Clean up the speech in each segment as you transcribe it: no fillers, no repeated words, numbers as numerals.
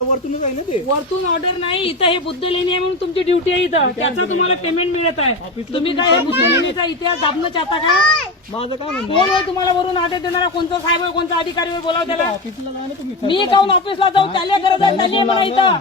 वरतूनच आहे ना ते. वरतून ऑर्डर नाही, इथं हे बुद्ध लेणी आहे म्हणून तुमची ड्युटी आहे इथं, त्याचा तुम्हाला पेमेंट मिळत आहे. तुम्ही काय हे बुद्ध लेणीचा इतिहास दाबणं चाहता का? माझं काय म्हणणं कोण होय तुम्हाला वरून आदेश देणारा? कोणता साहेब आहे, कोणता अधिकारी होय बोलाव त्याला? ऑफिसला जा ना तुम्ही. मी काऊन ऑफिसला जाऊ? त्याला गरज आहे, त्याला म्हणा इथं.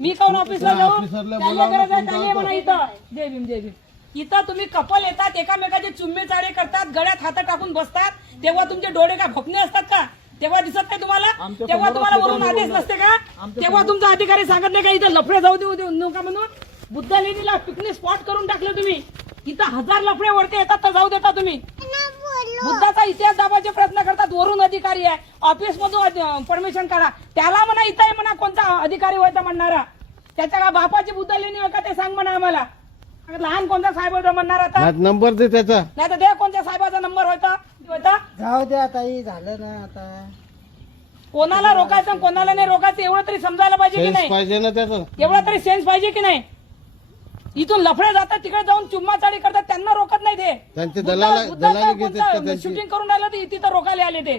मी काऊन ऑफिसला जाऊ? त्याला गरज आहे, त्याला म्हणा इथं. जय भीम जय भीम. इथं तुम्ही कपल येतात, एकामेकाचे चुम्मे चाळे करतात, गळ्यात हात टाकून बसतात, तेव्हा तुमचे डोळे का भोकणे असतात का? तेव्हा दिसत नाही तुम्हाला? तेव्हा तुम्हाला वरून आदेश नसते का? तेव्हा तुमचा अधिकारी सांगत नाही का इथं लफडे जाऊ देऊ नका म्हणून? बुद्ध लेणीला पिकनिक स्पॉट करून टाकलं तुम्ही. इथं 1000 लफडे वरते येतात तर जाऊ देता तुम्ही? बुद्धाचा इतिहास दाबायचे प्रयत्न करतात, वरून अधिकारी आहे, ऑफिस मधून परमिशन काढा. त्याला म्हणा इथं आहे म्हणा, कोणता अधिकारी होता म्हणणारा? त्याच्या का बापाची बुद्ध लेणी होय का ते सांग म्हणा आम्हाला. लहान कोणता साहेब होता म्हणणार आता? नंबर दे त्याचा. नाही तर दे कोणत्या साहेबाचा नंबर होता? जाऊ द्या ताई, झालं ना आता. कोणाला रोखायचं आणि कोणाला नाही रोखायचं एवढं तरी समजायला पाहिजे की सेन्स नाही? पाहिजे ना त्याचा. एवढा तरी सेन्स पाहिजे की नाही? इथून लफडे जातात, तिकडे जाऊन चुम्मा चाळी करतात, त्यांना रोखत नाही ते. त्यांचे दलाली घेतात का त्यांची? शूटिंग करून राहिलं ते तिथं रोखायला आले ते.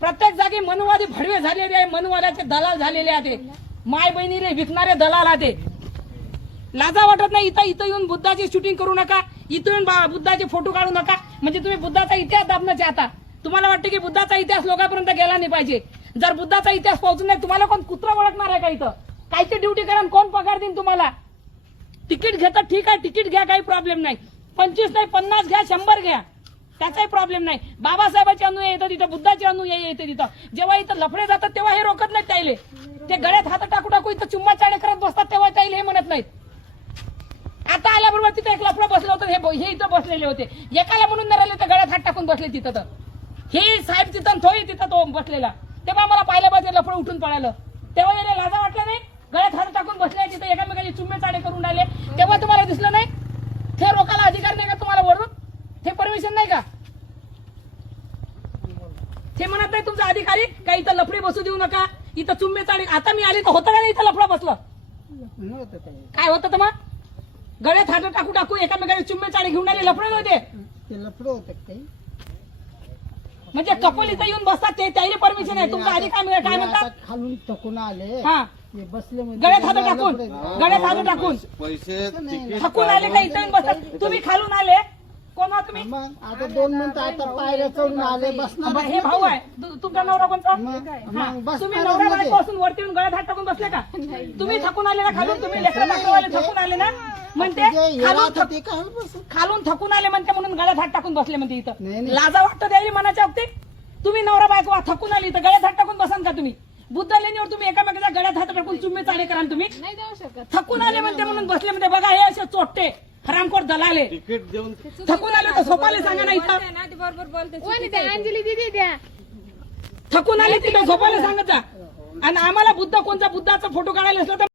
प्रत्येक जागी मनुवादी भडवे झालेले आहे, मनुवाद्याचे दलाल झालेले आहे ते. माय बहिणीले विकणारे दलाल आहे ते. लाजा वाटत नाही इथं येऊन बुद्धाची शूटिंग करू नका, इथं येऊन बुद्धाचे फोटो काढू नका. म्हणजे तुम्ही बुद्धाचा इतिहास दाबणं चाहता. तुम्हाला वाटतं की बुद्धाचा इतिहास लोकांपर्यंत गेला नाही पाहिजे. जर बुद्धाचा इतिहास पोहोचून नाही, तुम्हाला कोण कुत्रा ओळखणार आहे का इथं? कायची ड्युटी करा, कोण पगार देईन तुम्हाला? तिकीट घेतात ठीक आहे, तिकीट घ्या, काही प्रॉब्लेम नाही. 25 नाही 50 घ्या, 100 घ्या, त्याचाही प्रॉब्लेम नाही. बाबासाहेबांचे अनुयायी येतात तिथं, बुद्धाचे अनुयायी येते तिथं. जेव्हा इथं लफडे जातात तेव्हा हे रोखत नाहीत त्याले. ते गळ्यात हात टाकू टाकू इथं चुम्मा चाळे करत बसतात, तेव्हा त्याला हे म्हणत नाहीत. आता आल्याबरोबर तिथे एक लफडं बसलं होतं, हे इथं बसलेले होते. एकाला म्हणून नाही राहिले तर गळ्यात हात टाकून बसले तिथं. तर हे साहेब तिथं थोडी तिथं तो बसलेला, तेव्हा मला पाहिलं पाहिजे लफडं उठून पडायला. तेव्हा याला लाजा वाटला नाही? गळ्यात हात टाकून बसले तिथं, एकामेकाचे चुम्मे चाळे करून राहिले, तेव्हा तुम्हाला दिसलं नाही? हे रोकायला अधिकार नाही का तुम्हाला वरून? हे परमिशन नाही का? हे म्हणत नाही तुमचा अधिकारी का इथं लफडी बसू देऊ नका, इथं चुम्मे चाळे? आता मी आली तर होतं का नाही इथं लफडा बसलं? काय होतं तर मग? गळ्यात हात टाकू टाकू एकामेकाचे चुम्मे चाळे घेऊन आले, लफडे नव्हते? ते लफडं होतं काही. म्हणजे कपल इथं येऊन बसतात ते, त्याही परमिशन आहे. तुमचा अधिकारी काय म्हणतात? आता खालून थकून आले, हा, ते बसले म्हणजे गळ्यात हात टाकून, गळ्यात हात टाकून पैसे थकून आले का इथं येऊन बसतात? तुम्ही खालून आले, कोण आहात तुम्ही? मग आता 2 मिनिटं आता पायऱ्या चढून आले, बसणार. हे भाऊ आहे. तुमचा नवरा कोणता? मग हा. बस तुम्ही नवरा बायको असून वरती येऊन गळ्यात हात टाकून बसले का? तुम्ही थकून आले ना खालून? तुम्ही लेकरं बाकरवाले थकून आले ना म्हणते? खालून थकून आले म्हणते म्हणून गळ्यात हात टाकून बसले म्हणते इथं. नाही. लाजा वाटतं द्यायला मनाच्या बाबतीत? तुम्ही नवरा बायको थकून आली तर गळ्यात हात टाकून बसान का तुम्ही? बुद्ध लेणीवर तुम्ही एकामेकाच्या गळ्यात हात टाकून चुम्मे चाळे करा तुम्ही? नाही देऊ शकत. थकून आले म्हणते म्हणून बसले म्हणते. बघा हे असे चोट्टे हरामखोर दलाले तिकीट देऊन थकून आले तर झोपाले सांगा ना इथं. अंजली दीदी द्या. थकून आले तिथं झोपायला सांगत जा. आणि आम्हाला बुद्ध कोणता बुद्धाचा फोटो काढायला असला तर